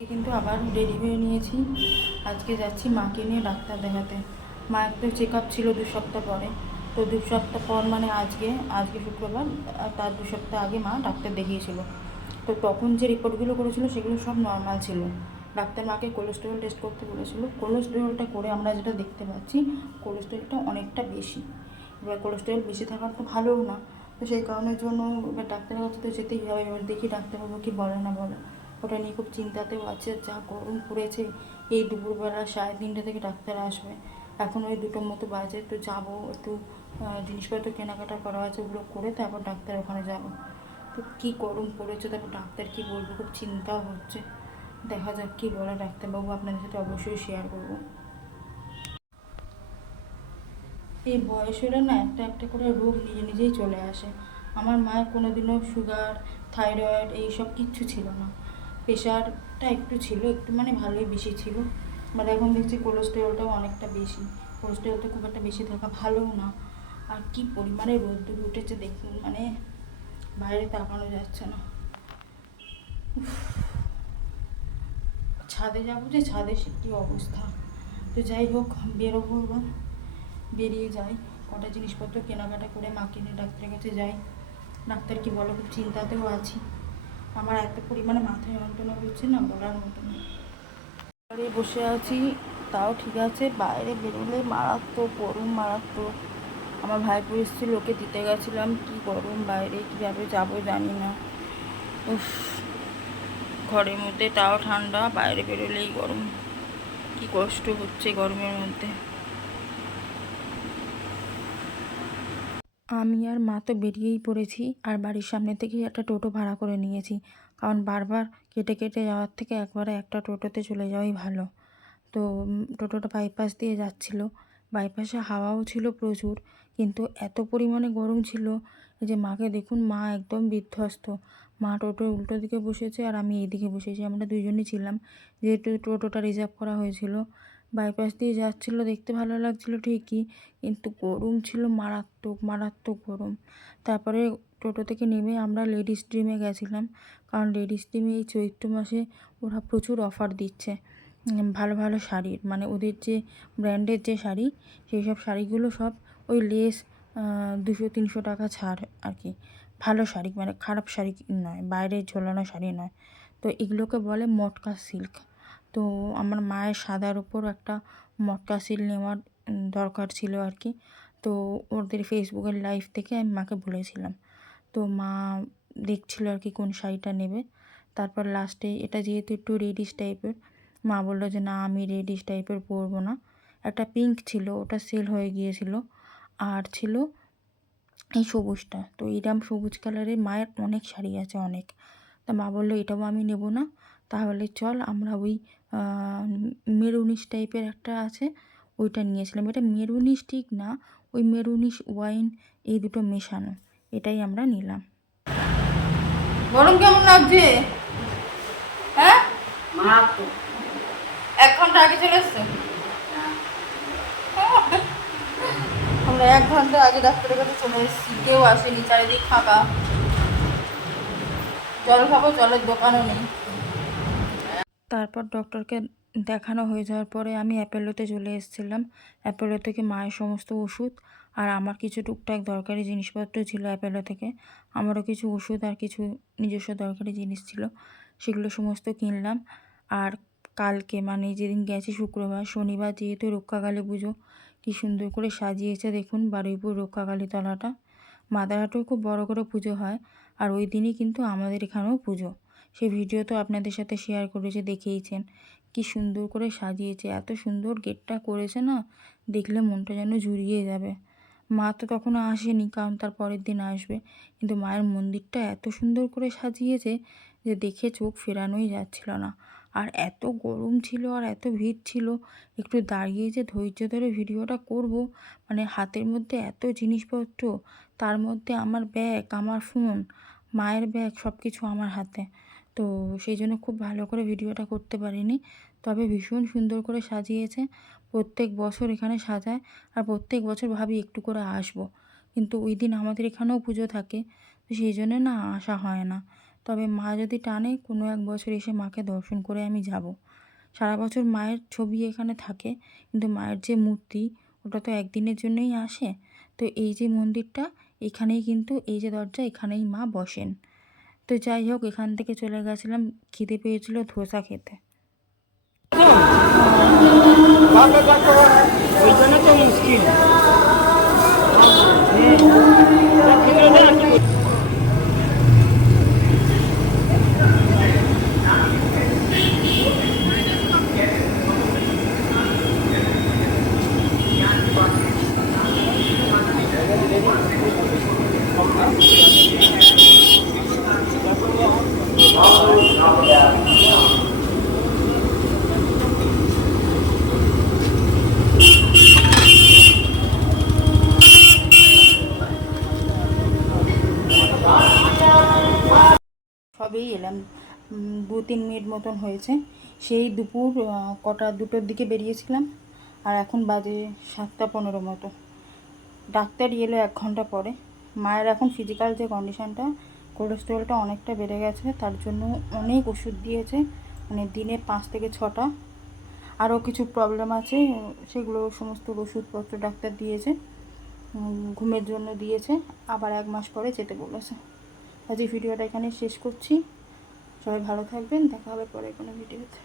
কিন্তু আবার রেডি হয়ে নিয়েছি। আজকে যাচ্ছি মাকে নিয়ে ডাক্তার দেখাতে। মায়ের তো চেক আপ ছিল 2 সপ্তাহ পরে। তো 2 সপ্তাহ পর মানে আজকে শুক্রবার, তার 2 সপ্তাহ আগে মা ডাক্তার দেখিয়েছিল। তো তখন যে রিপোর্টগুলো করেছিল সেগুলো সব নর্মাল ছিল। ডাক্তার মাকে কোলেস্টেরল টেস্ট করতে বলেছিল। কোলেস্টেরলটা করে আমরা যেটা দেখতে পাচ্ছি, কোলেস্টেরলটা অনেকটা বেশি। এবার কোলেস্টেরল বেশি থাকার তো ভালোও না। তো সেই কারণের জন্য এবার ডাক্তারের কাছে তো যেতেই হবে। এবার দেখি ডাক্তারবাবু কি বলে না বলে। ওটা নিয়ে খুব চিন্তাতেও আছে। যা গরম পড়েছে, এই দুপুরবেলা 3:30 থেকে ডাক্তার আসবে। এখন ওই 2টোর মতো বাজে, তো যাবো একটু জিনিসপত্র কেনাকাটা করা আছে, ওগুলো করে তারপর ডাক্তার ওখানে যাবো। তো কী গরম পড়েছে, তারপর ডাক্তার কী বলবো, খুব চিন্তাও হচ্ছে। দেখা যাক কী বলে ডাক্তারবাবু, আপনাদের সাথে অবশ্যই শেয়ার করবো। এই বয়স হলে না একটা একটা করে রোগ নিজে নিজেই চলে আসে। আমার মায়ের কোনো দিনও সুগার, থাইরয়েড এইসব কিচ্ছু ছিল না। প্রেশারটা একটু ছিল, একটু মানে ভালোই বেশি ছিল। বাট এখন দেখছি কোলেস্টেরলটাও অনেকটা বেশি। কোলেস্টেরলটা খুব একটা বেশি থাকা ভালোও না। আর কি পরিমাণে রোদ্দুর উঠেছে দেখুন, মানে বাইরে তাকানো যাচ্ছে না। ছাদে যাবো, যে ছাদে সে কী অবস্থা। তো যাই হোক, বেরোবো এবার, বেরিয়ে যাই, কটা জিনিসপত্র কেনাকাটা করে মাকে নিয়ে ডাক্তারের কাছে যাই। ডাক্তার কি বলো, খুব চিন্তাতেও আছি। আমার এত পরিমাণে মাথায় যন্ত্রণা করছে না, বলার মতো না। ঘরে বসে আছি, তাও ঠিক আছে। বাইরে বেরোলে মারাত্মক গরম, মারাত্মক। আমার ভাইপো এসেছিল, ওকে দিতে গেছিলাম। কি গরম বাইরে, কীভাবে যাবো জানি না। উফ, ঘরের মধ্যে তাও ঠান্ডা, বাইরে বেরোলেই গরম। কি কষ্ট হচ্ছে গরমের মধ্যে। আমি আর মা তো বেরিয়েই পড়েছি, আর বাড়ির সামনে থেকেই একটা টোটো ভাড়া করে নিয়েছি। কারণ বারবার কেটে কেটে যাওয়ার থেকে একবারে একটা টোটোতে চলে যাওয়াই ভালো। তো টোটোটা বাইপাস দিয়ে যাচ্ছিল। বাইপাসে হাওয়াও ছিল প্রচুর, কিন্তু এত পরিমাণে গরম ছিল যে মাকে দেখুন, মা একদম বিধ্বস্ত। মা টোটোর উল্টো দিকে বসেছে আর আমি এইদিকে বসেছি, আমরা দুজনই ছিলাম, যেহেতু টোটোটা রিজার্ভ করা হয়েছিল। বাইপাস দিয়ে যাচ্ছিলো, দেখতে ভালো লাগছিলো ঠিকই, কিন্তু গরম ছিল মারাত্মক, মারাত্মক গরম। তারপরে টোটো থেকে নেমে আমরা লেডিস ড্রিমে গেছিলাম, কারণ লেডিস ড্রিমে এই চৈত্র মাসে ওরা প্রচুর অফার দিচ্ছে। ভালো ভালো শাড়ির, মানে ওদের যে ব্র্যান্ডের যে শাড়ি, সেই সব শাড়িগুলো সব ওই লেস 200-300 টাকা ছাড় আর কি। ভালো শাড়ি, মানে খারাপ শাড়ি নয়, বাইরে ঝোলানো শাড়ি নয়। তো এগুলোকে বলে মটকা সিল্ক। তো আমার মায়ের সাদার ওপর একটা মটকা সিল্ক নেওয়ার দরকার ছিল আর কি। তো ওদের ফেসবুকের লাইভ থেকে আমি মাকে বলেছিলাম। তো মা দেখছিল আর কি কোন শাড়িটা নেবে। তারপর লাস্টে এটা যেহেতু একটু রেডিশ টাইপের, মা বললো যে না, আমি রেডিশ টাইপের পরবো না। একটা পিঙ্ক ছিল, ওটা সেল হয়ে গিয়েছিল। আর ছিল এই সবুজটা। তো এরম সবুজ কালারের মায়ের অনেক শাড়ি আছে, অনেক। তা মা বললো এটাও আমি নেব না, তাহলে চল আমরা ওই মেরুনিশ টাইপের একটা আছে, ওইটা নিয়েছিলাম। এটা মেরুনিশ ঠিক না, ওই মেরুনিশ ওয়াইন, এই দুটো মেশানো, এটাই আমরা নিলাম। গরম কেমন লাগছে? হ্যাঁ, 1 ঘন্টা আগে চলে এসছো? আমরা 1 ঘন্টা আগে ডাক্তারের কাছে চলে এসেছি, কেউ আসেনি, চারিদিক ফাঁকা। জল খাবো, জলের দোকানও নেই। তারপর ডক্টরকে দেখানো হয়ে যাওয়ার পরে আমি অ্যাপোলোতে চলে এসেছিলাম। অ্যাপোলো থেকে মায়ের সমস্ত ওষুধ আর আমার কিছু টুকটাক দরকারি জিনিসপত্র ছিল অ্যাপোলো থেকে। আমারও কিছু ওষুধ আর কিছু নিজস্ব দরকারি জিনিস ছিল, সেগুলো সমস্ত কিনলাম। আর কালকে মানে যেদিন গেছি শুক্রবার, শনিবার যেহেতু রক্ষাকালী পুজো, কী সুন্দর করে সাজিয়েছে দেখুন বারুইপুর রক্ষাকালী তলাটা। মাদারহাটেও খুব বড় করে পুজো হয়, আর ওই দিনই কিন্তু আমাদের এখানেও পুজো। সেই ভিডিও তো আপনাদের সাথে শেয়ার করেছে, দেখেইছেন। কি সুন্দর করে সাজিয়েছে, এত সুন্দর গেটটা করেছে না, দেখলে মনটা যেন জুড়িয়ে যাবে। মা তো তখনও আসেনি, কারণ তার পরের দিন আসবে, কিন্তু মায়ের মন্দিরটা এত সুন্দর করে সাজিয়েছে যে দেখে চোখ ফেরানোই যাচ্ছিল না। আর এত গরম ছিল আর এত ভিড় ছিল, একটু দাঁড়িয়ে যে ধৈর্য ধরে ভিডিওটা করব, মানে হাতের মধ্যে এত জিনিসপত্র, তার মধ্যে আমার ব্যাগ, আমার ফোন, মায়ের ব্যাগ, সব কিছু আমার হাতে। তো সেই জন্য খুব ভালো করে ভিডিওটা করতে পারিনি। তবে ভীষণ সুন্দর করে সাজিয়েছে। প্রত্যেক বছর এখানে সাজায়, আর প্রত্যেক বছর ভাবি একটু করে আসবো, কিন্তু ওই দিন আমাদের এখানেও পুজো থাকে, তো সেই জন্য না আসা হয় না। তবে মা যদি টানে কোনো এক বছর এসে মাকে দর্শন করে আমি যাব। সারা বছর মায়ের ছবি এখানে থাকে, কিন্তু মায়ের যে মূর্তি ওটা তো একদিনের জন্যই আসে। তো এই যে মন্দিরটা, এখানেই কিন্তু এই যে দরজা, এখানেই মা বসেন। তো যাই হোক, এখান থেকে চলে গেছিলাম, খিদে পেয়েছিল ধোসা খেতে। ওই জন্য তো মুশকিল। সবেই এলাম, 2-3 মিনিট মতন হয়েছে। সেই দুপুর কটা 2টোর দিকে বেরিয়েছিলাম, আর এখন বাজে 7টা 15 মতো। ডাক্তার এলো 1 ঘন্টা পরে। মায়ের এখন ফিজিক্যাল যে কন্ডিশানটা, কোলেস্টেরলটা অনেকটা বেড়ে গেছে, তার জন্য অনেক ওষুধ দিয়েছে, মানে দিনে 5 থেকে 6টা। আরও কিছু প্রবলেম আছে, সেগুলো সমস্ত ওষুধপত্র ডাক্তার দিয়েছে, ঘুমের জন্য দিয়েছে, আবার 1 মাস পরে যেতে বলেছে। আজ এই ভিডিওটা এখানে শেষ করছি। সবাই ভালো থাকবেন, দেখা হবে পরে কোনো ভিডিওতে।